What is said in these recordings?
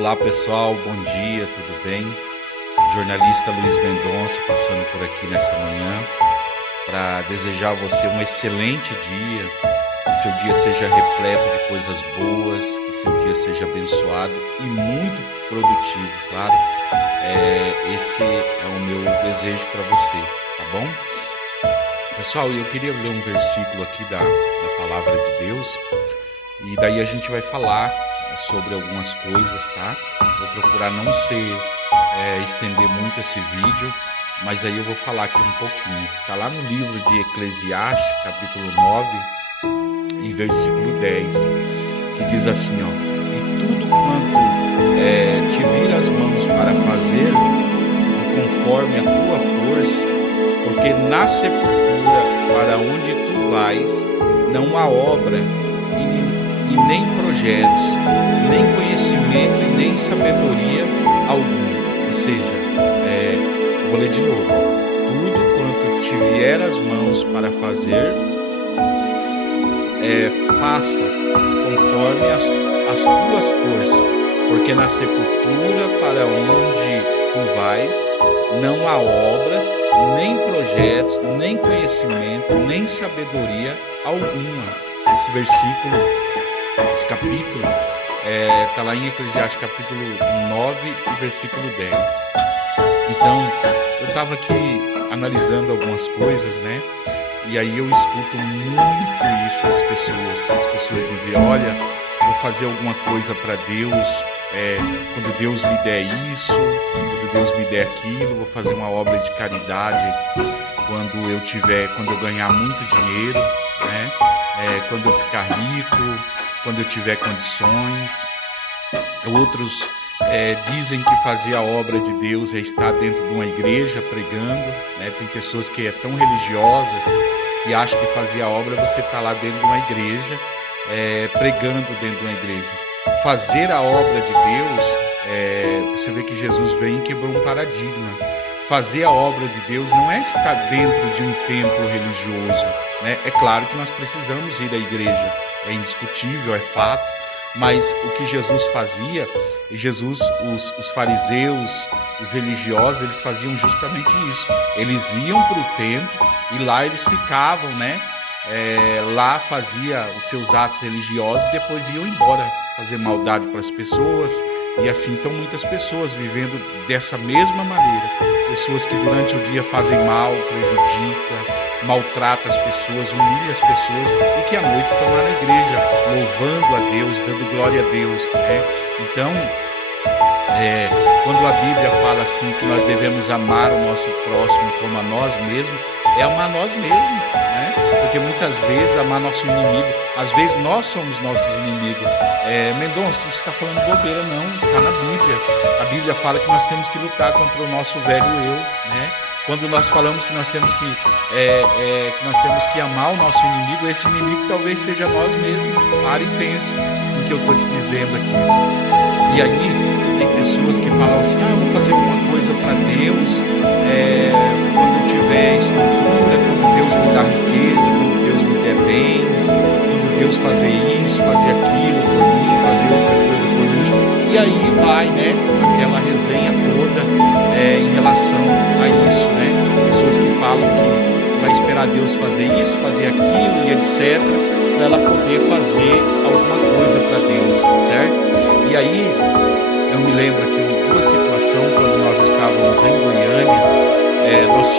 Olá pessoal, bom dia, tudo bem? Jornalista Luiz Mendonça passando por aqui nessa manhã para desejar a você um excelente dia, que seu dia seja repleto de coisas boas, que seu dia seja abençoado e muito produtivo, claro. Esse é o meu desejo para você, tá bom? Pessoal, eu queria ler um versículo aqui da palavra de Deus e daí a gente vai falar sobre algumas coisas, tá? Vou procurar não estender muito esse vídeo, mas aí eu vou falar aqui um pouquinho. Tá lá no livro de Eclesiastes, capítulo 9 e versículo 10, que diz assim, ó: e tudo quanto te vir as mãos para fazer, conforme a tua força, porque na sepultura para onde tu vais, não há obra e nem projetos, nem conhecimento e nem sabedoria alguma. Ou seja, vou ler de novo: tudo quanto te vier as mãos para fazer, faça conforme as tuas forças, porque na sepultura para onde tu vais, não há obras, nem projetos, nem conhecimento, nem sabedoria alguma. Esse versículo, esse capítulo, está lá em Eclesiastes capítulo 9 e versículo 10. Então, eu estava aqui analisando algumas coisas, né? E aí eu escuto muito isso das pessoas. As pessoas dizem: olha, vou fazer alguma coisa para Deus, quando Deus me der isso, quando Deus me der aquilo, vou fazer uma obra de caridade quando eu ganhar muito dinheiro, né? Quando eu ficar rico, quando eu tiver condições. Outros dizem que fazer a obra de Deus é estar dentro de uma igreja pregando, né? Tem pessoas que são tão religiosas que acham que fazer a obra é você estar lá dentro de uma igreja, pregando dentro de uma igreja. Fazer a obra de Deus, você vê que Jesus veio e quebrou um paradigma. Fazer a obra de Deus não é estar dentro de um templo religioso, né? É claro que nós precisamos ir à igreja, é indiscutível, é fato, mas o que Jesus fazia, os fariseus, os religiosos, eles faziam justamente isso. Eles iam para o templo e lá eles ficavam, né? Lá fazia os seus atos religiosos e depois iam embora fazer maldade para as pessoas. E assim estão muitas pessoas vivendo dessa mesma maneira. Pessoas que durante o dia fazem mal, prejudicam, maltratam as pessoas, humilham as pessoas e que à noite estão lá na igreja louvando a Deus, dando glória a Deus, né? Então, quando a Bíblia fala assim que nós devemos amar o nosso próximo como a nós mesmos, é amar nós mesmos, né? Porque muitas vezes amar nosso inimigo, às vezes nós somos nossos inimigos. Mendonça, você está falando bobeira, não, está na Bíblia. A Bíblia fala que nós temos que lutar contra o nosso velho eu, né? Quando nós falamos que nós temos que amar o nosso inimigo, esse inimigo talvez seja nós mesmos. Pare e pense no que eu estou te dizendo aqui. E aí tem pessoas que falam assim: eu vou fazer alguma coisa para Deus, quando eu tiver estrutura, quando Deus me dá riqueza, quando Deus me der bens, quando Deus fazer isso, fazer aquilo por mim, fazer outra coisa por mim. E aí vai, né, aquela resenha toda em relação a isso, né? Pessoas que falam que vai esperar Deus fazer isso, fazer aquilo e etc, para ela poder fazer alguma coisa para Deus, certo? E aí eu me lembro aqui de uma situação quando nós estávamos em Goiânia. Nós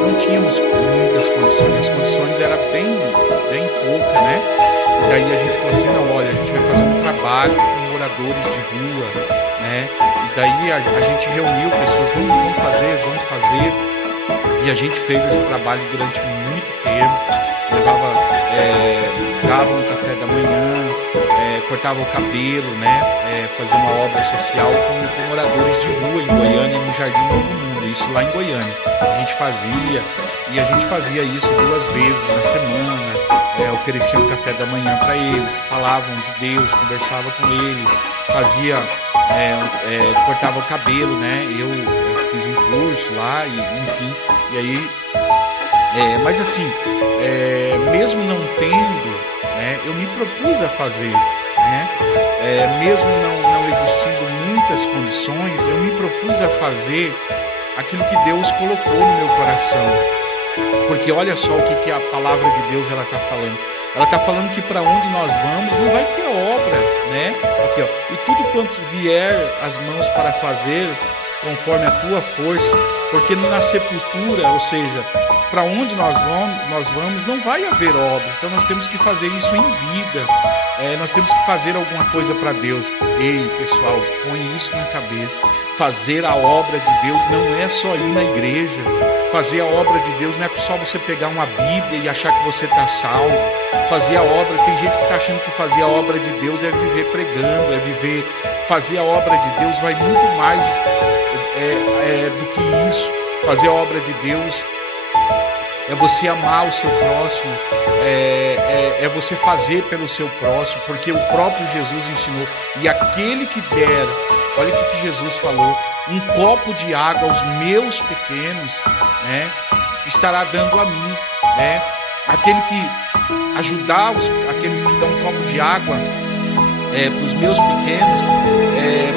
não tínhamos muitas condições, as condições eram bem pouca, né? E daí a gente falou assim: não, olha, a gente vai fazer um trabalho com moradores de rua, né? E daí a gente reuniu pessoas: vamos fazer. E a gente fez esse trabalho durante muito tempo, dava um café da manhã, cortava o cabelo, né? Fazia uma obra social com moradores de rua em Goiânia, no Jardim Novo Mundo, isso lá em Goiânia. A gente fazia isso 2 vezes na semana, oferecia um café da manhã para eles, falavam de Deus, conversava com eles, cortava o cabelo, né? Eu fiz um curso lá, e enfim, e aí, mas assim, mesmo não tendo, né, eu me propus a fazer, né? Mesmo não existindo muitas condições, eu me propus a fazer aquilo que Deus colocou no meu coração. Porque olha só o que a palavra de Deus ela está falando. Ela está falando que para onde nós vamos não vai ter obra, né? Aqui, ó. E tudo quanto vier as mãos para fazer, conforme a tua força, porque na sepultura, ou seja, para onde nós vamos, não vai haver obra. Então nós temos que fazer isso em vida. Nós temos que fazer alguma coisa para Deus. Ei, pessoal, põe isso na cabeça. Fazer a obra de Deus não é só ir na igreja. Fazer a obra de Deus não é só você pegar uma Bíblia e achar que você está salvo. Fazer a obra, tem gente que está achando que fazer a obra de Deus é viver pregando, fazer a obra de Deus vai muito mais do que isso. Fazer a obra de Deus é você amar o seu próximo, é você fazer pelo seu próximo, porque o próprio Jesus ensinou. E aquele que der, olha o que Jesus falou, um copo de água aos meus pequenos, né, estará dando a mim, né? Aquele que ajudar aqueles que dão um copo de água para os meus pequenos,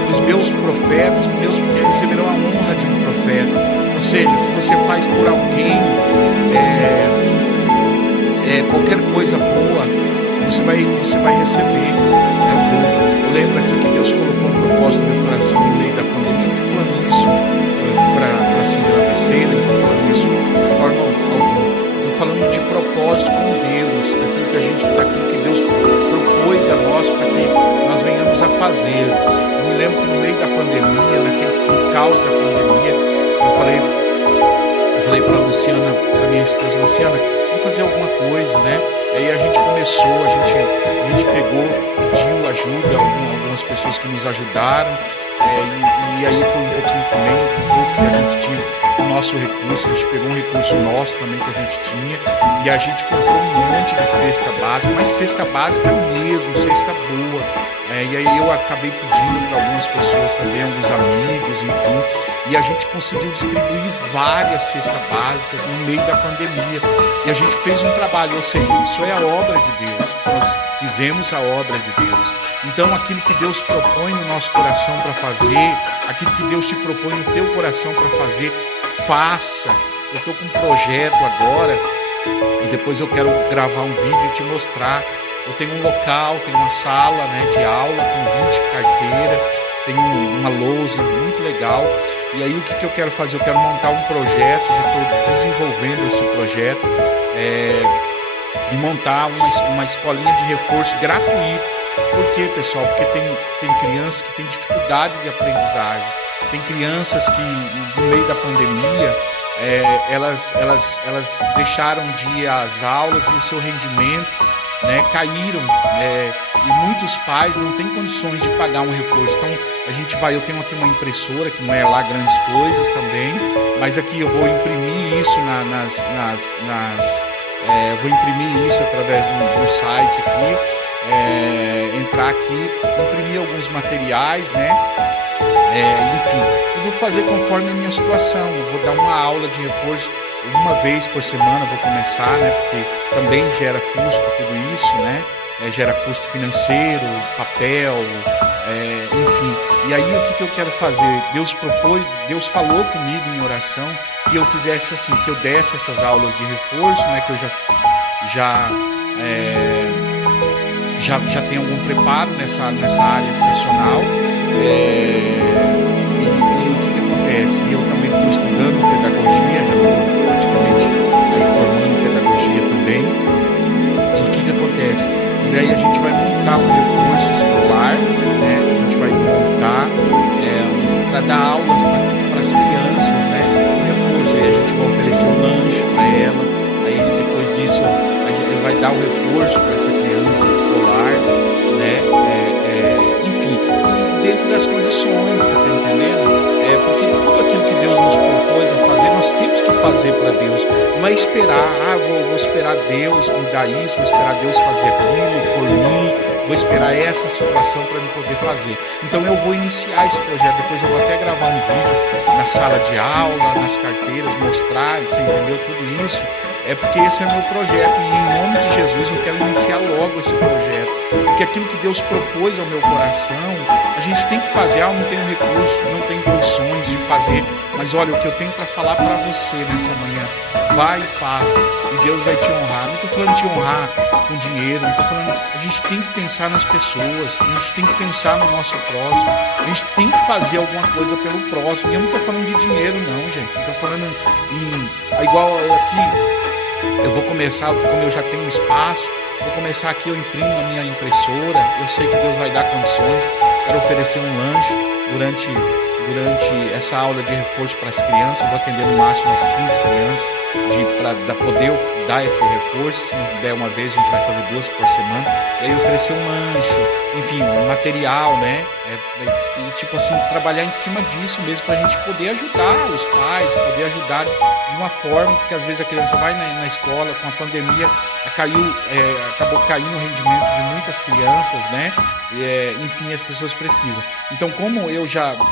para os meus profetas, os meus pequenos receberão a honra de um profeta. Ou seja, se você faz por alguém qualquer coisa boa, você vai receber. Eu lembro aqui que Deus colocou um propósito no meu coração no meio da pandemia. Não estou falando isso para acender a terceira, não estou falando isso de forma alguma. Estou falando de propósito com Deus, daquilo que Deus propôs a nós para que nós venhamos a fazer. Eu me lembro que no meio da pandemia, no caos da pandemia, eu falei para a Luciana, a minha esposa, Luciana, vamos fazer alguma coisa, né? E aí a gente começou, a gente pegou, pediu ajuda, algumas pessoas que nos ajudaram, e aí foi um pouquinho também, um pouco que a gente tinha o nosso recurso, a gente pegou um recurso nosso também que a gente tinha, e a gente comprou um monte de cesta básica, mas cesta básica mesmo, cesta boa. E aí eu acabei pedindo para algumas pessoas também, alguns amigos, enfim, e a gente conseguiu distribuir várias cestas básicas no meio da pandemia. E a gente fez um trabalho, ou seja, isso é a obra de Deus. Nós fizemos a obra de Deus. Então aquilo que Deus propõe no nosso coração para fazer, aquilo que Deus te propõe no teu coração para fazer, faça. Eu estou com um projeto agora e depois eu quero gravar um vídeo e te mostrar. Eu tenho um local, tenho uma sala, né, de aula com 20 carteiras, tenho uma lousa muito legal. E aí o que eu quero fazer? Eu quero montar um projeto, já estou desenvolvendo esse projeto, e montar uma escolinha de reforço gratuito. Por quê, pessoal? Porque tem crianças que têm dificuldade de aprendizagem. Tem crianças que no meio da pandemia elas deixaram de ir às aulas e o seu rendimento, né, caíram, e muitos pais não têm condições de pagar um reforço. Então eu tenho aqui uma impressora que não é lá grandes coisas também, mas aqui eu vou imprimir isso vou imprimir isso através do site aqui, entrar aqui, imprimir alguns materiais, né? Enfim, eu vou fazer conforme a minha situação. Eu vou dar uma aula de reforço uma vez por semana, vou começar, né? Porque também gera custo tudo isso, né? Gera custo financeiro, papel, enfim. E aí o que eu quero fazer? Deus falou comigo em oração que eu fizesse assim, que eu desse essas aulas de reforço, né? Que eu já tenho algum preparo nessa área educacional. E o que acontece? E eu também estou estudando pedagogia, já estou praticamente formando pedagogia também. E o que acontece? E daí a gente vai montar um reforço escolar, né? A gente vai montar para dar aulas para as crianças, né? Um reforço, aí a gente vai oferecer um lanche para ela, aí depois disso a gente vai dar o reforço para essa criança escolar, né? Enfim, dentro das condições, você está entendendo? Porque tudo aquilo que Deus nos propôs a fazer, nós temos que fazer para Deus. Não é esperar, vou esperar Deus me dar isso, vou esperar Deus fazer aquilo por mim, vou esperar essa situação para me poder fazer. Então eu vou iniciar esse projeto, depois eu vou até gravar um vídeo na sala de aula, nas carteiras, mostrar, você entendeu tudo isso? Porque esse é o meu projeto e em nome de Jesus eu quero iniciar logo esse projeto, porque aquilo que Deus propôs ao meu coração, a gente tem que fazer, não tenho recurso, não tenho condições de fazer, mas olha, o que eu tenho para falar para você nessa manhã, vai e faz, e Deus vai te honrar. Não estou falando de te honrar com dinheiro, não estou falando, a gente tem que pensar nas pessoas, a gente tem que pensar no nosso próximo, a gente tem que fazer alguma coisa pelo próximo, e eu não estou falando de dinheiro não, gente, eu estou falando igual aqui, eu vou começar, como eu já tenho um espaço, vou começar aqui, eu imprimo na minha impressora, eu sei que Deus vai dar condições, quero oferecer um lanche durante essa aula de reforço para as crianças, vou atender no máximo as 15 crianças, para poder dar esse reforço. Se não der uma vez, a gente vai fazer 2 por semana, e aí oferecer um lanche, enfim, um material, né? E tipo assim, trabalhar em cima disso mesmo, para a gente poder ajudar os pais, poder ajudar de uma forma, porque às vezes a criança vai na escola, com a pandemia, acabou caindo o rendimento de muitas crianças, né? Enfim, as pessoas precisam. Então,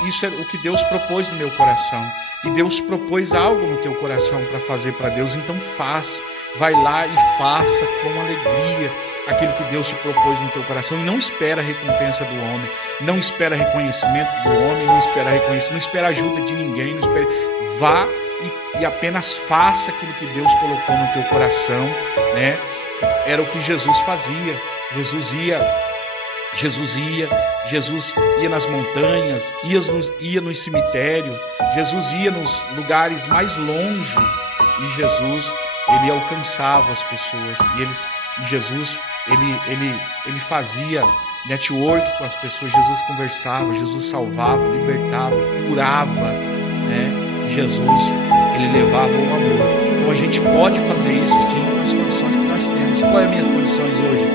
isso é o que Deus propôs no meu coração, e Deus propôs algo no teu coração para fazer para Deus, então vai lá e faça com alegria aquilo que Deus te propôs no teu coração, e não espera a recompensa do homem, não espera reconhecimento do homem, não espera ajuda de ninguém, vá e apenas faça aquilo que Deus colocou no teu coração, né? Era o que Jesus fazia. Jesus ia nas montanhas, ia no cemitério, Jesus ia nos lugares mais longe, e Jesus, ele alcançava as pessoas, e Jesus, ele fazia network com as pessoas, Jesus conversava, Jesus salvava, libertava, curava, né? Jesus, ele levava o amor. Então a gente pode fazer isso sim com as condições que nós temos. Quais são as minhas condições hoje?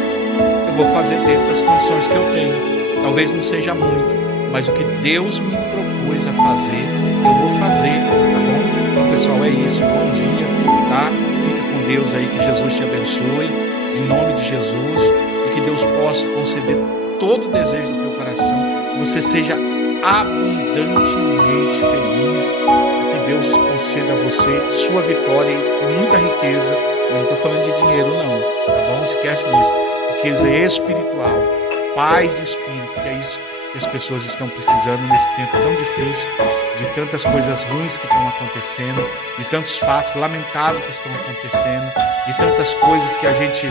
Eu vou fazer dentro das condições que eu tenho. Talvez não seja muito, mas o que Deus me propôs a fazer, eu vou fazer, tá bom? Então, pessoal, é isso. Bom dia, tá? Fica com Deus aí, que Jesus te abençoe, em nome de Jesus, e que Deus possa conceder todo o desejo do teu coração, que você seja abundantemente feliz, e que Deus conceda a você sua vitória e muita riqueza. Eu não estou falando de dinheiro não, tá bom? Esquece disso. Riqueza espiritual, paz de espírito, que é isso que as pessoas estão precisando nesse tempo tão difícil, de tantas coisas ruins que estão acontecendo, de tantos fatos lamentáveis que estão acontecendo, de tantas coisas que a gente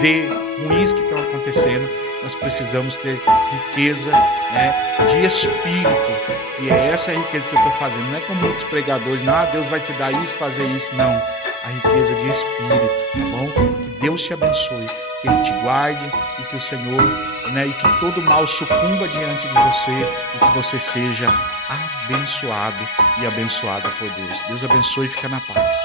vê ruins que estão acontecendo. Nós precisamos ter riqueza, né, de espírito, e é essa a riqueza que eu estou fazendo. Não é como muitos pregadores, não, Deus vai te dar isso, fazer isso. Não, a riqueza de espírito, tá bom? Que Deus te abençoe, que Ele te guarde, e que o Senhor, né, e que todo mal sucumba diante de você, e que você seja abençoado e abençoada por Deus. Deus abençoe e fica na paz.